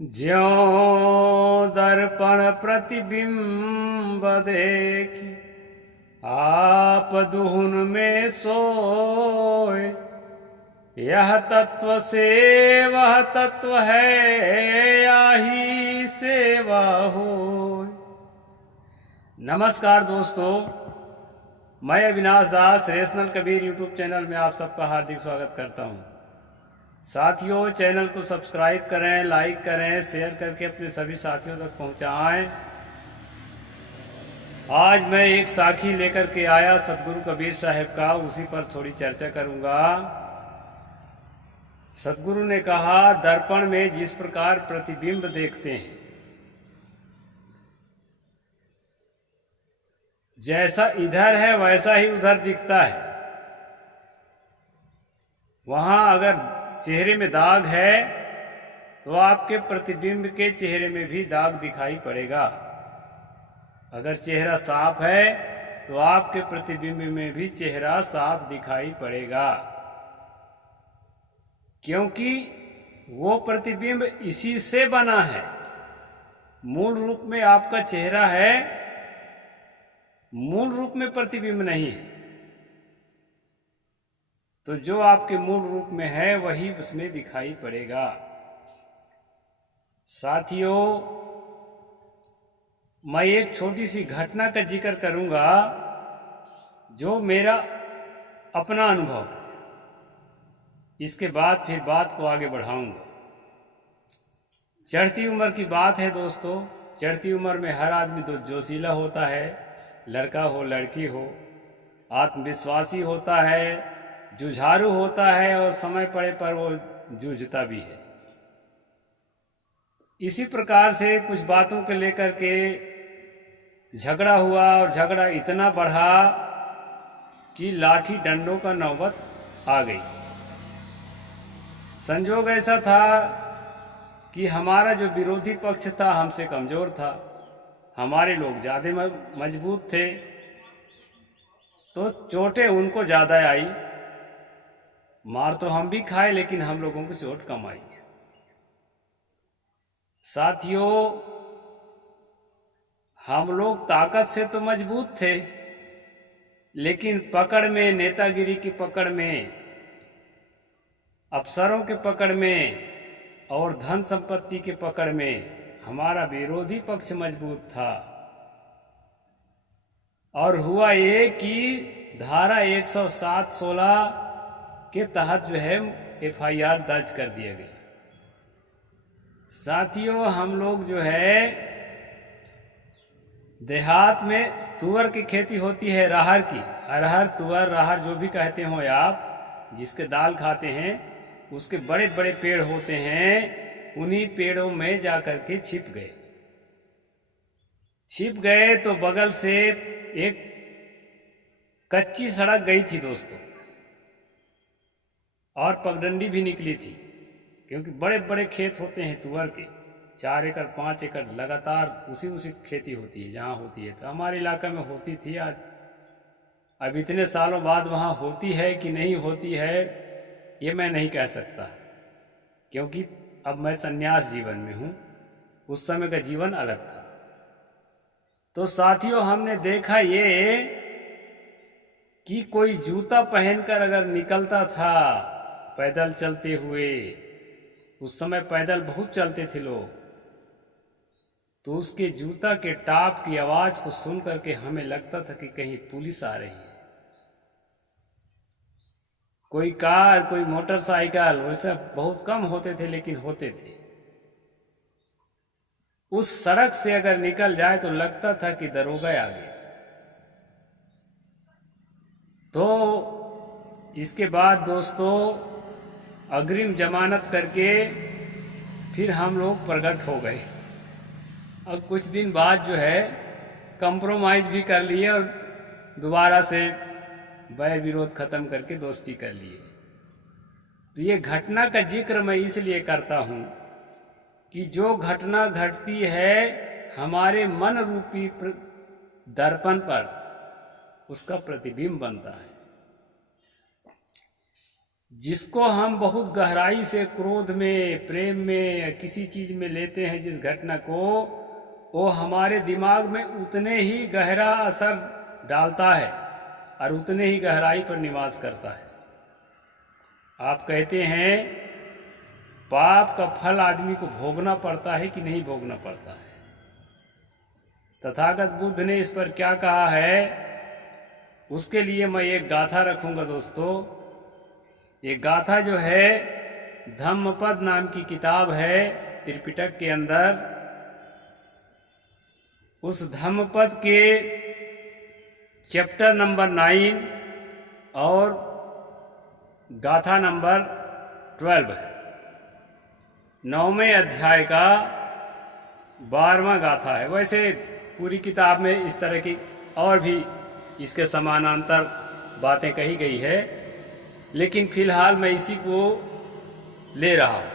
ज्यों दर्पण प्रतिबिंब देखी आप दुहुन में सोए। यह तत्व से वह तत्व है, आही सेवा होय। नमस्कार दोस्तों, मैं अविनाश दास रेशनल कबीर यूट्यूब चैनल में आप सबका हार्दिक स्वागत करता हूं। साथियों, चैनल को सब्सक्राइब करें, लाइक करें, शेयर करके अपने सभी साथियों तक पहुंचाएं। आज मैं एक साखी लेकर के आया सतगुरु कबीर साहब का, उसी पर थोड़ी चर्चा करूंगा। सतगुरु ने कहा, दर्पण में जिस प्रकार प्रतिबिंब देखते हैं, जैसा इधर है वैसा ही उधर दिखता है। वहां अगर चेहरे में दाग है तो आपके प्रतिबिंब के चेहरे में भी दाग दिखाई पड़ेगा। अगर चेहरा साफ है तो आपके प्रतिबिंब में भी चेहरा साफ दिखाई पड़ेगा, क्योंकि वो प्रतिबिंब इसी से बना है। मूल रूप में आपका चेहरा है, मूल रूप में प्रतिबिंब नहीं है। तो जो आपके मूल रूप में है वही उसमें दिखाई पड़ेगा। साथियों, मैं एक छोटी सी घटना का जिक्र करूंगा, जो मेरा अपना अनुभव। इसके बाद फिर बात को आगे बढ़ाऊंगा। चढ़ती उम्र की बात है दोस्तों। चढ़ती उम्र में हर आदमी तो जोशीला होता है, लड़का हो लड़की हो, आत्मविश्वासी होता है, जुझारू होता है और समय पड़े पर वो जूझता भी है। इसी प्रकार से कुछ बातों को लेकर के झगड़ा हुआ, और झगड़ा इतना बढ़ा कि लाठी डंडों का नौबत आ गई। संजोग ऐसा था कि हमारा जो विरोधी पक्ष था हमसे कमजोर था, हमारे लोग ज़्यादा मजबूत थे, तो चोटें उनको ज़्यादा आई। मार तो हम भी खाए, लेकिन हम लोगों को चोट कम आई। साथियों, हम लोग ताकत से तो मजबूत थे, लेकिन पकड़ में, नेतागिरी की पकड़ में, अफसरों के पकड़ में और धन संपत्ति के पकड़ में हमारा विरोधी पक्ष मजबूत था। और हुआ ये कि धारा 107(16) के तहत जो है FIR दर्ज कर दिया गया। साथियों, हम लोग जो है देहात में तुअर की खेती होती है, राहर की, अरहर, तुअर, राहर जो भी कहते हो आप, जिसके दाल खाते हैं, उसके बड़े बड़े पेड़ होते हैं। उन्हीं पेड़ों में जाकर के छिप गए तो बगल से एक कच्ची सड़क गई थी दोस्तों, और पगडंडी भी निकली थी, क्योंकि बड़े बड़े खेत होते हैं तुअर के, 4 एकड़ 5 एकड़ लगातार उसी खेती होती है जहाँ होती है। तो हमारे इलाका में होती थी। आज अब इतने सालों बाद वहाँ होती है कि नहीं होती है ये मैं नहीं कह सकता, क्योंकि अब मैं संन्यास जीवन में हूँ। उस समय का जीवन अलग था। तो साथियों, हमने देखा ये कि कोई जूता पहनकर अगर निकलता था पैदल चलते हुए, उस समय पैदल बहुत चलते थे लोग, तो उसके जूता के टाप की आवाज को सुन करके हमें लगता था कि कहीं पुलिस आ रही है। कोई कार, कोई मोटरसाइकिल, वैसे बहुत कम होते थे, लेकिन होते थे। उस सड़क से अगर निकल जाए तो लगता था कि दरोगा आ गया। तो इसके बाद दोस्तों अग्रिम जमानत करके फिर हम लोग प्रकट हो गए। और कुछ दिन बाद जो है कंप्रोमाइज भी कर लिए और दोबारा से बैर विरोध खत्म करके दोस्ती कर लिए। तो ये घटना का जिक्र मैं इसलिए करता हूँ कि जो घटना घटती है हमारे मन रूपी दर्पण पर, उसका प्रतिबिंब बनता है। जिसको हम बहुत गहराई से क्रोध में, प्रेम में या किसी चीज में लेते हैं जिस घटना को, वो हमारे दिमाग में उतने ही गहरा असर डालता है और उतने ही गहराई पर निवास करता है। आप कहते हैं पाप का फल आदमी को भोगना पड़ता है कि नहीं भोगना पड़ता है? तथागत बुद्ध ने इस पर क्या कहा है, उसके लिए मैं एक गाथा रखूंगा दोस्तों। ये गाथा जो है धम्मपद नाम की किताब है त्रिपिटक के अंदर। उस धम्मपद के चैप्टर नंबर 9 और गाथा नंबर 12 है। 9वें अध्याय का 12वां गाथा है। वैसे पूरी किताब में इस तरह की और भी इसके समानांतर बातें कही गई है, लेकिन फिलहाल मैं इसी को ले रहा हूँ।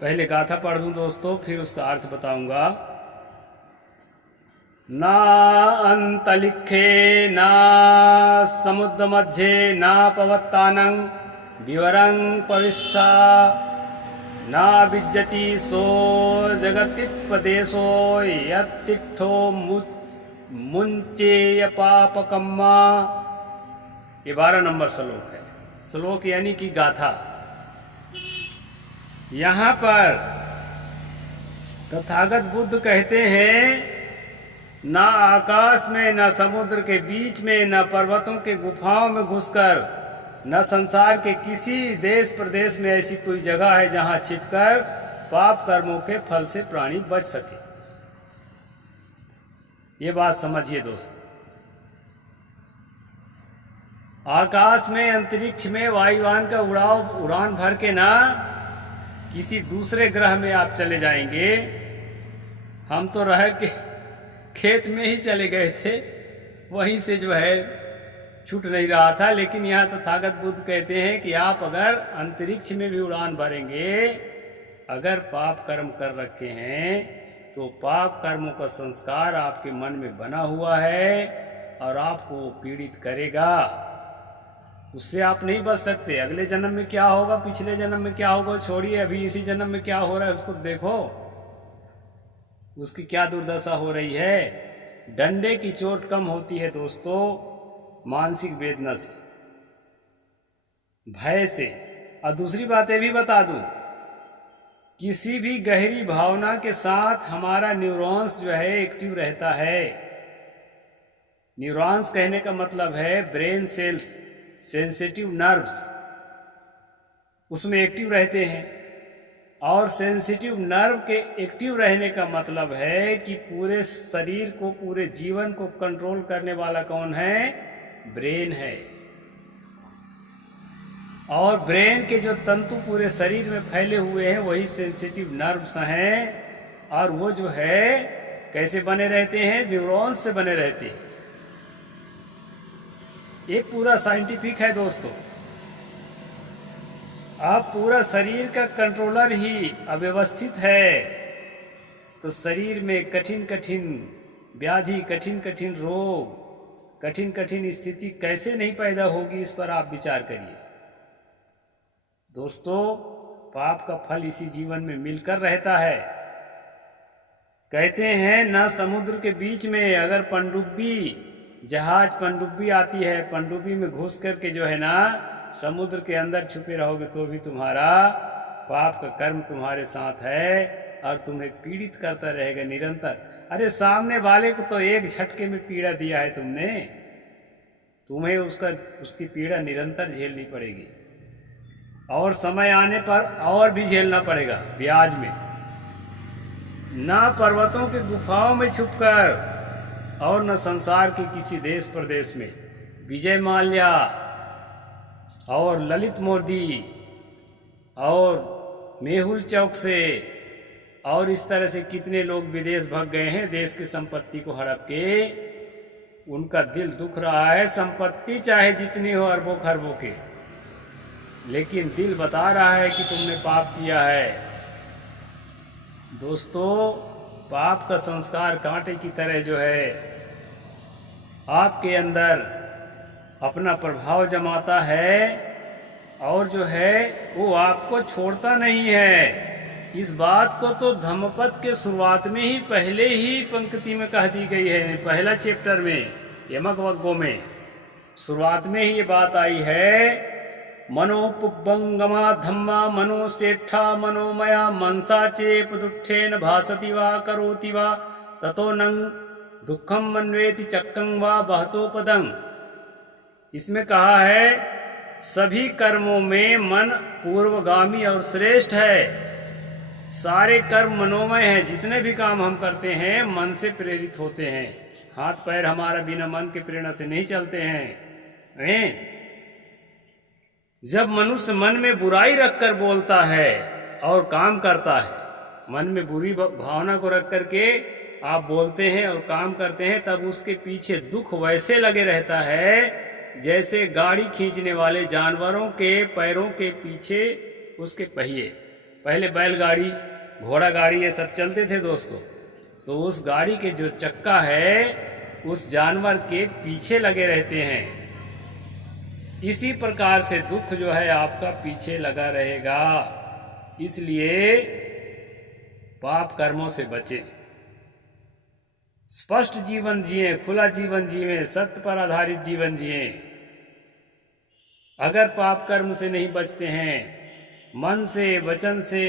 पहले गाथा पढ़ दूँ दोस्तों, फिर उसका अर्थ बताऊंगा। ना अंतलिखे ना समुद्र मध्य ना पवत्तानं विवरं पविस्सा ना विज्जति सो जगतिपदेशो यत्तिष्ठो मुंचेय पापकम्मा। ये 12 नंबर श्लोक है। श्लोक यानी कि गाथा। यहाँ पर तथागत बुद्ध कहते हैं ना आकाश में, ना समुद्र के बीच में, ना पर्वतों के गुफाओं में घुसकर, न संसार के किसी देश प्रदेश में ऐसी कोई जगह है जहां छिपकर पाप कर्मों के फल से प्राणी बच सके। ये बात समझिए दोस्तों। आकाश में, अंतरिक्ष में वायुयान का उड़ान भर के ना किसी दूसरे ग्रह में आप चले जाएंगे। हम तो रह के खेत में ही चले गए थे, वहीं से जो है छूट नहीं रहा था। लेकिन यहाँ तथागत बुद्ध कहते हैं कि आप अगर अंतरिक्ष में भी उड़ान भरेंगे, अगर पाप कर्म कर रखे हैं तो पाप कर्मों का संस्कार आपके मन में बना हुआ है और आपको पीड़ित करेगा। उससे आप नहीं बच सकते। अगले जन्म में क्या होगा, पिछले जन्म में क्या होगा छोड़िए, अभी इसी जन्म में क्या हो रहा है उसको देखो, उसकी क्या दुर्दशा हो रही है। डंडे की चोट कम होती है दोस्तों मानसिक वेदना से, भय से। और दूसरी बातें भी बता दूं, किसी भी गहरी भावना के साथ हमारा न्यूरॉन्स जो है एक्टिव रहता है। न्यूरॉन्स कहने का मतलब है ब्रेन सेल्स, सेंसिटिव नर्व्स, उसमें एक्टिव रहते हैं। और सेंसिटिव नर्व के एक्टिव रहने का मतलब है कि पूरे शरीर को, पूरे जीवन को कंट्रोल करने वाला कौन है? ब्रेन है। और ब्रेन के जो तंतु पूरे शरीर में फैले हुए हैं वही सेंसिटिव नर्व्स हैं। और वो जो है कैसे बने रहते हैं? न्यूरॉन्स से बने रहते हैं। ये पूरा साइंटिफिक है दोस्तों। आप पूरा शरीर का कंट्रोलर ही अव्यवस्थित है तो शरीर में कठिन कठिन व्याधि, कठिन कठिन रोग, कठिन कठिन स्थिति कैसे नहीं पैदा होगी, इस पर आप विचार करिए दोस्तों। पाप का फल इसी जीवन में मिलकर रहता है। कहते हैं ना समुद्र के बीच में अगर पनडुब्बी, जहाज पनडुब्बी आती है, पनडुब्बी में घुस करके जो है ना समुद्र के अंदर छुपे रहोगे तो भी तुम्हारा पाप का कर्म तुम्हारे साथ है और तुम्हें पीड़ित करता रहेगा निरंतर। अरे सामने वाले को तो एक झटके में पीड़ा दिया है तुमने, तुम्हें उसकी पीड़ा निरंतर झेलनी पड़ेगी और समय आने पर और भी झेलना पड़ेगा ब्याज में। ना पर्वतों के गुफाओं में छुपकर और न संसार के किसी देश प्रदेश में। विजय माल्या और ललित मोदी और मेहुल चौक से और इस तरह से कितने लोग विदेश भाग गए हैं देश की संपत्ति को हड़प के। उनका दिल दुख रहा है, संपत्ति चाहे जितनी हो अरबों खरबों के, लेकिन दिल बता रहा है कि तुमने पाप किया है। दोस्तों पाप का संस्कार कांटे की तरह जो है आपके अंदर अपना प्रभाव जमाता है और जो है वो आपको छोड़ता नहीं है। इस बात को तो धम्मपद के शुरुआत में ही पहले ही पंक्ति में कह दी गई है, पहला चैप्टर में यमक वग्गों में शुरुआत में ही ये बात आई है। मनोपुबंगमा धम्मा मनोसेठा मनोमया मनसा चेप दुष्ठेन भासति वा करोति वा ततो नंग दुखम मन्वेति चक्कं वा बहतो पदं। इसमें कहा है सभी कर्मों में मन पूर्वगामी और श्रेष्ठ है। सारे कर्म मनोमय हैं, जितने भी काम हम करते हैं मन से प्रेरित होते हैं। हाथ पैर हमारा बिना मन के प्रेरणा से नहीं चलते हैं। जब मनुष्य मन में बुराई रखकर बोलता है और काम करता है, मन में बुरी भावना को रख करके आप बोलते हैं और काम करते हैं, तब उसके पीछे दुख वैसे लगे रहता है जैसे गाड़ी खींचने वाले जानवरों के पैरों के पीछे उसके पहिए। पहले बैलगाड़ी, घोड़ा गाड़ी ये सब चलते थे दोस्तों, तो उस गाड़ी के जो चक्का है उस जानवर के पीछे लगे रहते हैं। इसी प्रकार से दुख जो है आपका पीछे लगा रहेगा। इसलिए पाप कर्मों से बचे, स्पष्ट जीवन जिए, खुला जीवन जिए, सत्य पर आधारित जीवन जिए। अगर पाप कर्म से नहीं बचते हैं, मन से, वचन से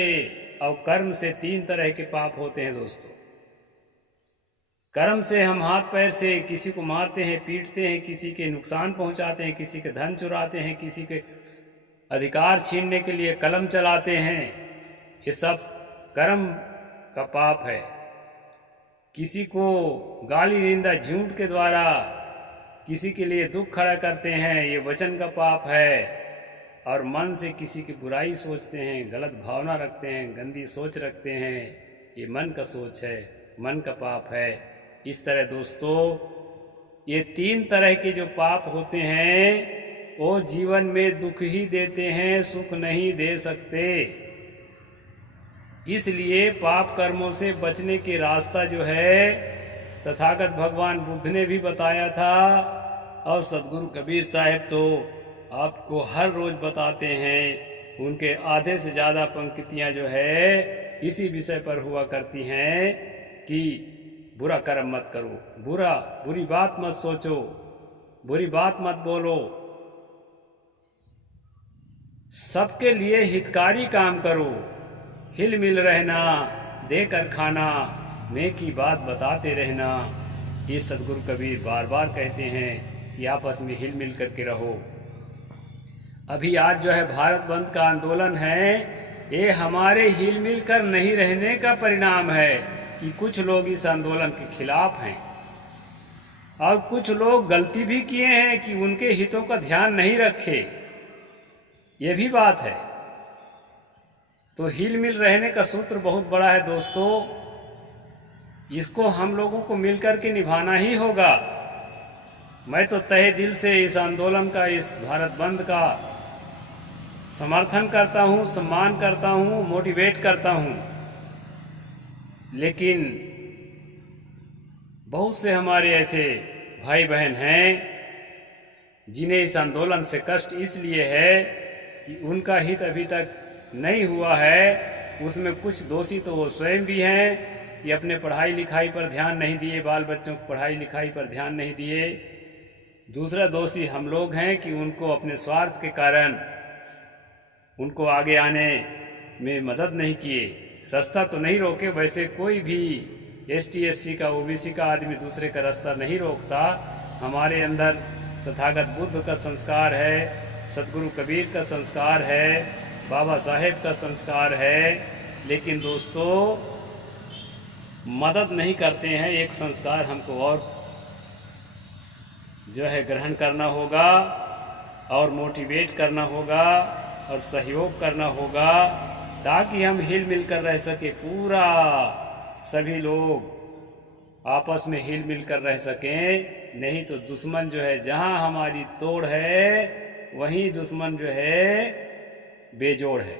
और कर्म से, 3 तरह के पाप होते हैं दोस्तों। कर्म से हम हाथ पैर से किसी को मारते हैं, पीटते हैं, किसी के नुकसान पहुंचाते हैं, किसी के धन चुराते हैं, किसी के अधिकार छीनने के लिए कलम चलाते हैं, ये सब कर्म का पाप है। किसी को गाली निंदा झूठ के द्वारा किसी के लिए दुख खड़ा करते हैं, ये वचन का पाप है। और मन से किसी की बुराई सोचते हैं, गलत भावना रखते हैं, गंदी सोच रखते हैं, ये मन का सोच है, मन का पाप है। इस तरह दोस्तों ये 3 तरह के जो पाप होते हैं वो जीवन में दुख ही देते हैं, सुख नहीं दे सकते। इसलिए पाप कर्मों से बचने के रास्ता जो है तथागत भगवान बुद्ध ने भी बताया था, और सदगुरु कबीर साहब तो आपको हर रोज बताते हैं। उनके आधे से ज़्यादा पंक्तियाँ जो है इसी विषय पर हुआ करती हैं कि बुरा कर्म मत करो, बुरी बात मत सोचो, बुरी बात मत बोलो, सबके लिए हितकारी काम करो, हिल मिल रहना, देकर खाना, नेकी बात बताते रहना। ये सदगुरु कबीर बार बार कहते हैं कि आपस में हिल मिल करके रहो। अभी आज जो है भारत बंद का आंदोलन है, ये हमारे हिल मिल कर नहीं रहने का परिणाम है कि कुछ लोग इस आंदोलन के खिलाफ हैं और कुछ लोग गलती भी किए हैं कि उनके हितों का ध्यान नहीं रखे, ये भी बात है। तो हिल मिल रहने का सूत्र बहुत बड़ा है दोस्तों, इसको हम लोगों को मिलकर के निभाना ही होगा। मैं तो तहे दिल से इस आंदोलन का, इस भारत बंद का समर्थन करता हूँ, सम्मान करता हूँ, मोटिवेट करता हूँ। लेकिन बहुत से हमारे ऐसे भाई बहन हैं जिन्हें इस आंदोलन से कष्ट इसलिए है कि उनका हित अभी तक नहीं हुआ है। उसमें कुछ दोषी तो वो स्वयं भी हैं, ये अपने पढ़ाई लिखाई पर ध्यान नहीं दिए, बाल बच्चों की पढ़ाई लिखाई पर ध्यान नहीं दिए। दूसरा दोषी हम लोग हैं कि उनको अपने स्वार्थ के कारण उनको आगे आने में मदद नहीं किए, रास्ता तो नहीं रोके। वैसे कोई भी ST SC का, OBC का आदमी दूसरे का रास्ता नहीं रोकता। हमारे अंदर तथागत बुद्ध का संस्कार है, सदगुरु कबीर का संस्कार है, बाबा साहेब का संस्कार है। लेकिन दोस्तों मदद नहीं करते हैं। एक संस्कार हमको और जो है ग्रहण करना होगा और मोटिवेट करना होगा और सहयोग करना होगा ताकि हम हिल मिल कर रह सके। पूरा सभी लोग आपस में हिल मिल कर रह सकें। नहीं तो दुश्मन जो है, जहाँ हमारी तोड़ है वहीं दुश्मन जो है बेजोड़ है,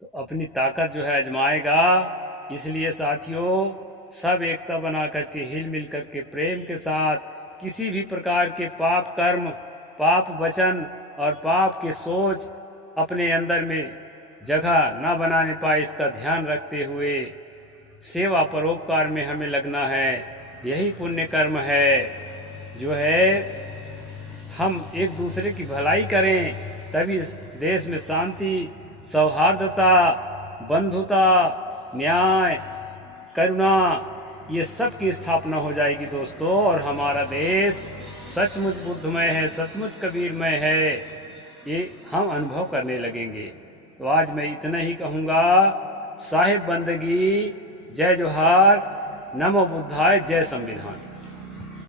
तो अपनी ताकत जो है आजमाएगा। इसलिए साथियों सब एकता बना करके, हिल मिल करके, प्रेम के साथ किसी भी प्रकार के पाप कर्म, पाप वचन और पाप की सोच अपने अंदर में जगह न बनाने पाए, इसका ध्यान रखते हुए सेवा परोपकार में हमें लगना है। यही पुण्य कर्म है जो है हम एक दूसरे की भलाई करें, तभी इस देश में शांति, सौहार्दता, बंधुता, न्याय, करुणा, ये सब की स्थापना हो जाएगी दोस्तों। और हमारा देश सचमुच बुद्धमय है, सचमुच कबीरमय है, ये हम अनुभव करने लगेंगे। तो आज मैं इतना ही कहूँगा। साहिब बंदगी, जय जोहार, नमो बुद्धाय, जय संविधान।